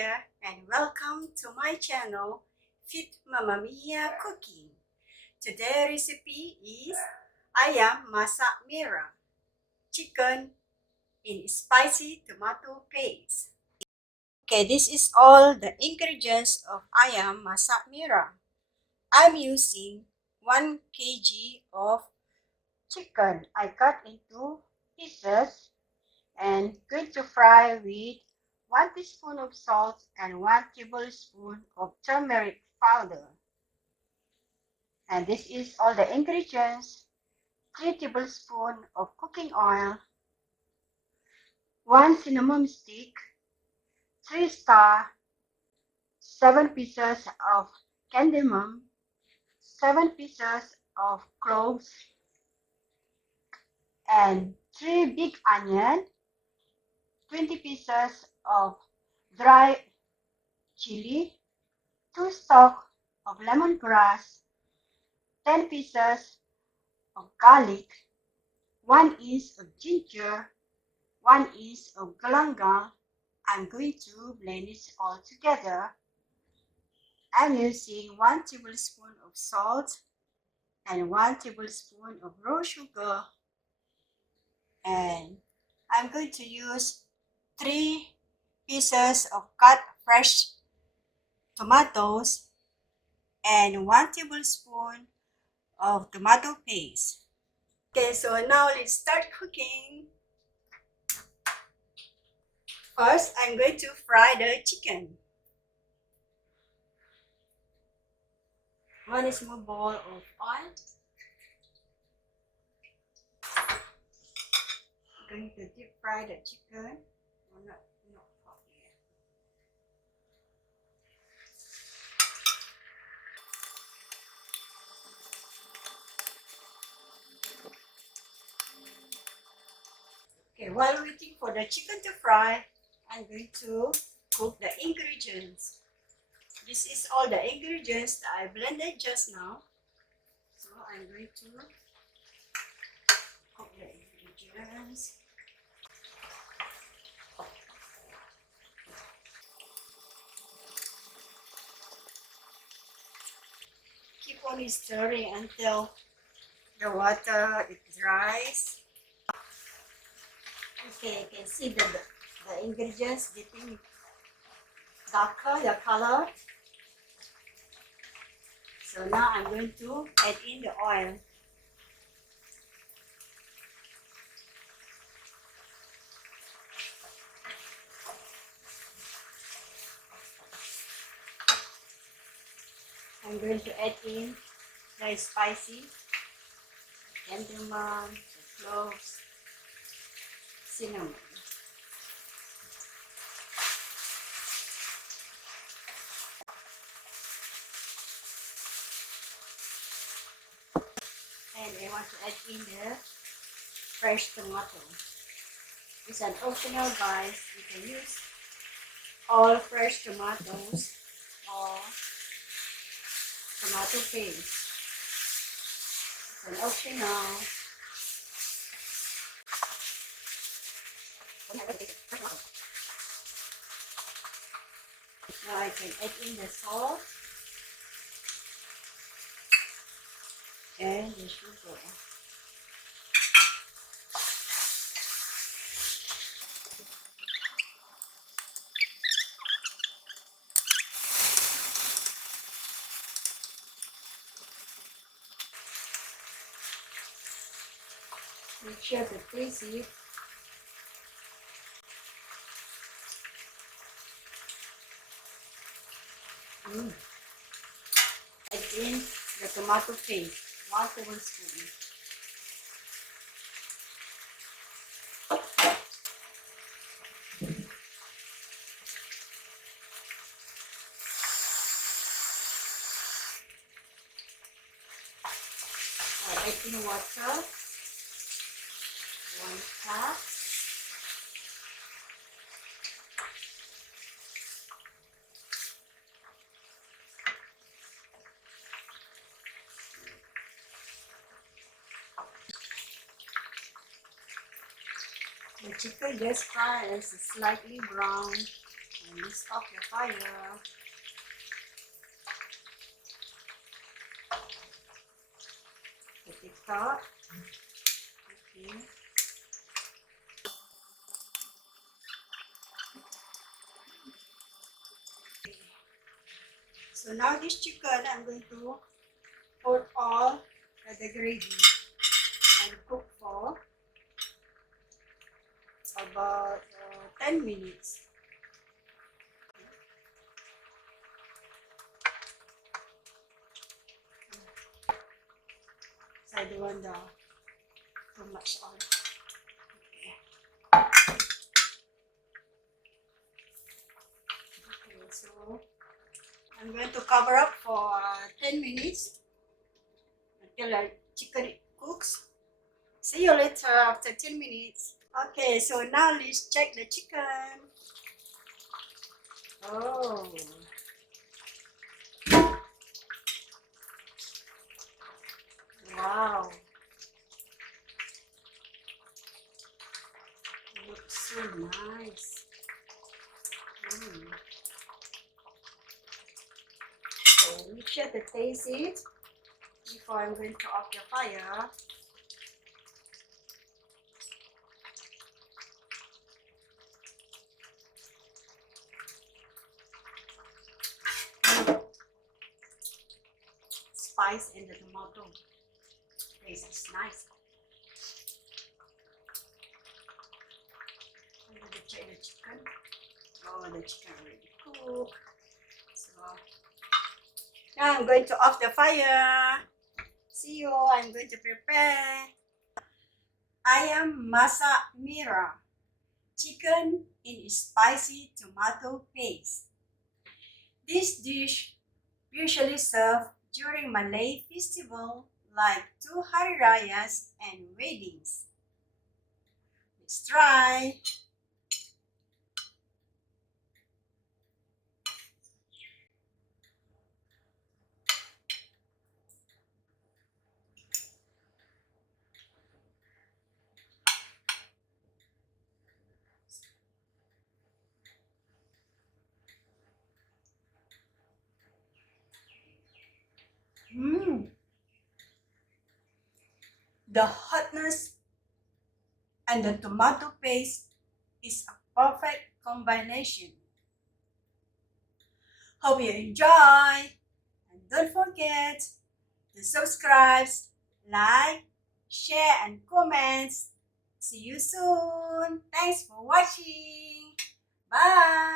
here and welcome to my channel, Mamamia Cooking. Today's recipe is Ayam Masak Merah, chicken in spicy tomato paste. Okay, this is all the ingredients of Ayam Masak Merah. I'm using 1 kg of chicken. I cut into pieces and going to fry with 1 teaspoon of salt and 1 tablespoon of turmeric powder. And this is all the ingredients: 3 tablespoons of cooking oil, 1 cinnamon stick, 3 star, 7 pieces of candemon, 7 pieces of cloves, and 3 big onion, 20 pieces of dry chilli, 2 stalks of lemongrass, 10 pieces of garlic, 1 inch of ginger, 1 inch of gelanggal. I'm going to blend it all together. I'm using 1 tablespoon of salt and 1 tablespoon of raw sugar, and I'm going to use 3 pieces of cut fresh tomatoes and 1 tablespoon of tomato paste. Okay, so now let's start cooking. First, I'm going to fry the chicken. 1 small bowl of oil. I'm going to deep fry the chicken. Oh, not hot yet. Okay, while waiting for the chicken to fry, I'm going to cook the ingredients. This is all the ingredients that I blended just now. So I'm going to cook the ingredients. Keep on stirring until the water dries. Okay, you can see the ingredients getting darker, the color. So now I'm going to add in the oil. I'm going to add in the spicy candemon, the cloves, cinnamon. And I want to add in the fresh tomato. It's an optional, guys. You can use all fresh tomatoes or tomato paste. It's an optional. Now I can add in the salt and the sugar. Make sure to freeze it. Add in the tomato paste, 1 tablespoon. Add in water, 1 cup. The chicken just fries slightly brown And let's off your fire. Put it up. Okay. So now this chicken, I'm going to pour all the gravy and cook for about 10 minutes. So I don't want too much oil. Okay, so I'm going to cover up for 10 minutes until our chicken cooks. See you later after 10 minutes. Okay, so now let's check the chicken. Oh. Wow. It looks so nice. So make sure to taste it before I'm going to off the fire. Spice and the tomato taste is nice. I'm going to check the chicken. Oh, the chicken already cooked. So now I'm going to off the fire. See you. I'm going to prepare Ayam Masak Merah, chicken in spicy tomato paste. This dish usually served during Malay festival like two Hari Rayas and weddings. Let's try. The hotness and the tomato paste is a perfect combination. Hope you enjoy, and don't forget to subscribe, like, share and comment. See you soon. Thanks for watching. Bye.